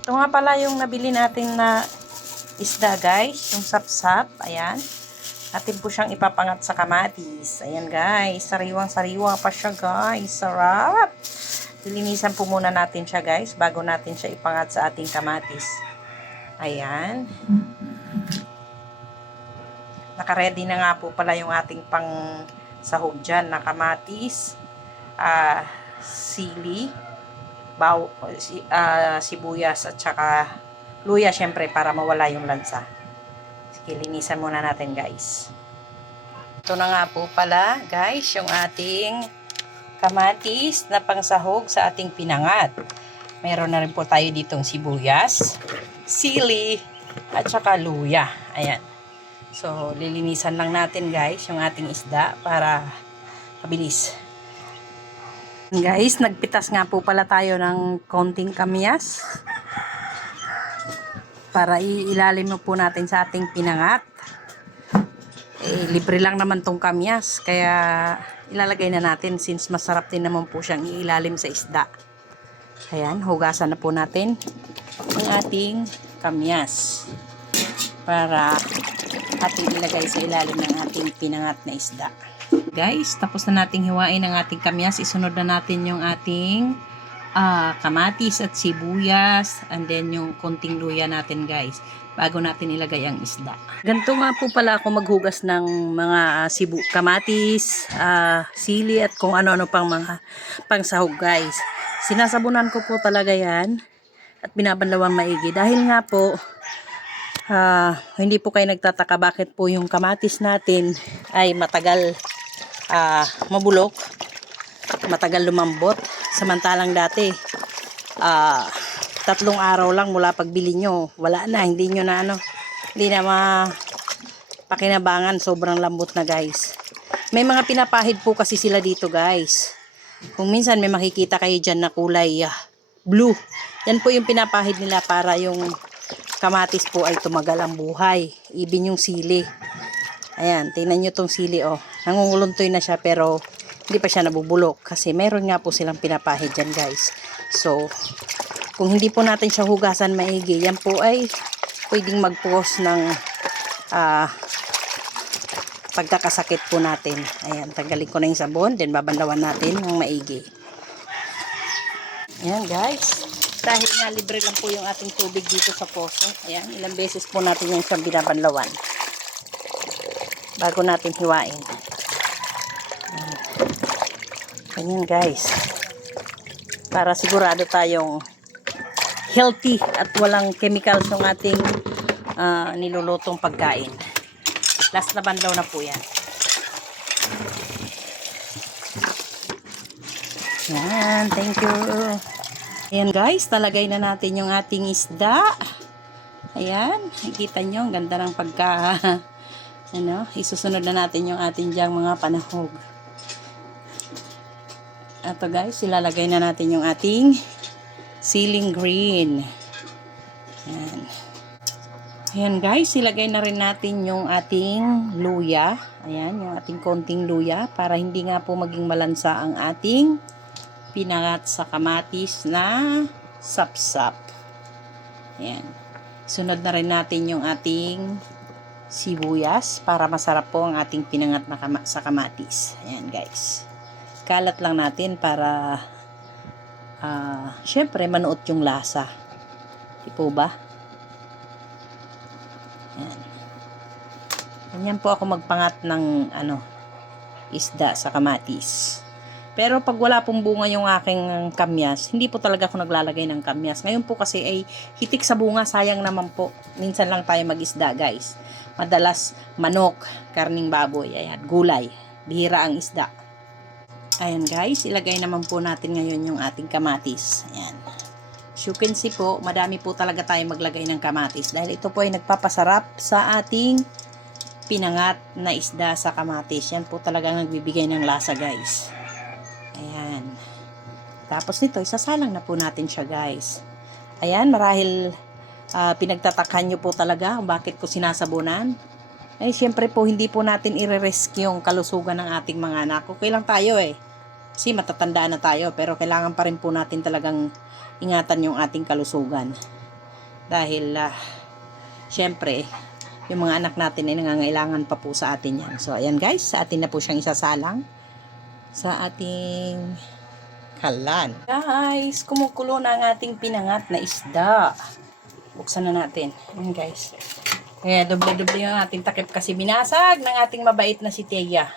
Ito nga pala yung nabili natin na isda guys, yung sapsap, ayan. Atin po siyang ipapangat sa kamatis. Ayan guys, sariwang-sariwa pa siya guys, sarap. Lilinisan po muna natin siya guys, bago natin siya ipangat sa ating kamatis. Ayan. Nakaready na nga po pala yung ating pang sahog dyan na kamatis, ah, sili, baw, ah, sibuyas at saka luya syempre para mawala yung lansa. Sige, linisan muna natin guys. Ito na nga po pala guys yung ating kamatis na pangsahog sa ating pinangat. Meron na rin po tayo ditong sibuyas, sili, at saka luya. Ayan. So, lilinisan lang natin guys yung ating isda para mabilis. Guys, nagpitas nga po pala tayo ng konting kamyas para iilalim mo po natin sa ating pinangat. Eh, libre lang naman tong kamyas, kaya ilalagay na natin since masarap din naman po siyang iilalim sa isda. Ayan, hugasan na po natin ang ating kamyas para ating ilagay sa ilalim ng ating pinangat na isda. Guys, tapos na nating hiwain ang ating kamyas. Isunod na natin yung ating ah, kamatis at sibuyas and then yung konting luya natin guys bago natin ilagay ang isda. Ganito nga po pala ako maghugas ng mga sibu kamatis, ah, sili at kung ano-ano pang mga pangsahog guys. Sinasabunan ko po talaga yan at binabanlawang maigi dahil nga po ah, hindi po kayo nagtataka bakit po yung kamatis natin ay matagal ah, mabulok matagal lumambot. Samantalang dati, ah, tatlong araw lang mula pagbili nyo, wala na, hindi nyo na ano, hindi na ma pakinabangan, sobrang lambot na guys. May mga pinapahid po kasi sila dito guys. Kung minsan may makikita kayo dyan na kulay ah, blue, yan po yung pinapahid nila para yung kamatis po ay tumagal ang buhay. Ibin yung sili. Ayan, tingnan nyo tong sili oh. Nangunguluntoy na siya pero hindi pa siya nabubulok kasi meron nga po silang pinapahid dyan guys. So, kung hindi po natin siya hugasan maigi, yan po ay pwedeng mag-cause ng ah, pagkakasakit po natin. Ayan, tanggalin ko na yung sabon, then babanlawan natin ng maigi. Ayan guys, dahil nga libre lang po yung ating tubig dito sa poso. Ayan, ilang beses po natin yung siyang binabanlawan bago natin hiwain. Ganyan guys. Para sigurado tayong healthy at walang chemicals yung ating ah, nilulutong pagkain. Last na bandaw na po yan. Yan, thank you. Ayan guys, talagay na natin yung ating isda. Ayan, nakikita nyo, ang ganda ng pagka, ano, isusunod na natin yung ating diyang mga panahog. Ito guys, ilalagay na natin yung ating ceiling green. Ayan. Ayan guys, ilagay na rin natin yung ating luya. Ayan, yung ating konting luya para hindi nga po maging malansa ang ating pinangat sa kamatis na sapsap. Ayan. Sunod na rin natin yung ating sibuyas para masarap po ang ating pinangat na kama- sa kamatis. Ayan guys. Kalat lang natin para ah, syempre manuot yung lasa. Di po ba? Ayan. Ganyan po ako magpangat ng ano isda sa kamatis. Pero pag wala pong bunga yung aking kamyas, hindi po talaga ako naglalagay ng kamyas. Ngayon po kasi ay hitik sa bunga, sayang naman po. Minsan lang tayo mag-isda guys. Madalas manok, karning baboy, ayan, gulay. Bihira ang isda. Ayan guys, ilagay naman po natin ngayon yung ating kamatis. Ayan. As you can see po, madami po talaga tayo maglagay ng kamatis. Dahil ito po ay nagpapasarap sa ating pinangat na isda sa kamatis. Yan po talaga nagbibigay ng lasa guys. Ayan. Tapos nito, isasalang na po natin siya guys. Ayan, marahil ah, pinagtatakhan nyo po talaga kung bakit ko sinasabunan. Ay, syempre po, hindi po natin i-risk yung kalusugan ng ating mga anak. Okay lang tayo eh. Kasi matatanda na tayo, pero kailangan pa rin po natin talagang ingatan yung ating kalusugan. Dahil, ah, syempre, yung mga anak natin ay nangangailangan pa po sa atin yan. So, ayan guys, sa atin na po siyang isasalang sa ating kalan. Guys, kumukulo na ang ating pinangat na isda. Buksan na natin. Ayan guys. Kaya doble-doble ang ating takip kasi binasag ng ating mabait na si Teya.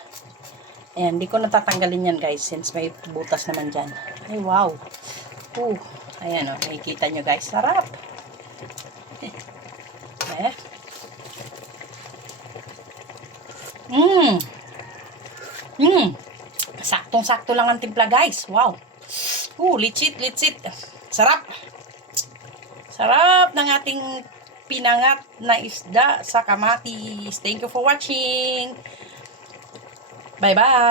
Ayan, di ko natatanggalin yan guys since may butas naman dyan. Ay, wow. Uh, ayan o, nakikita nyo guys. Sarap. Eh. Mmm. Mmm. Saktong-sakto lang ang timpla guys. Wow. Uh, litsit, litsit. Sarap. Sarap ng ating pinangat na isda sa kamatis. Thank you for watching. Bye-bye.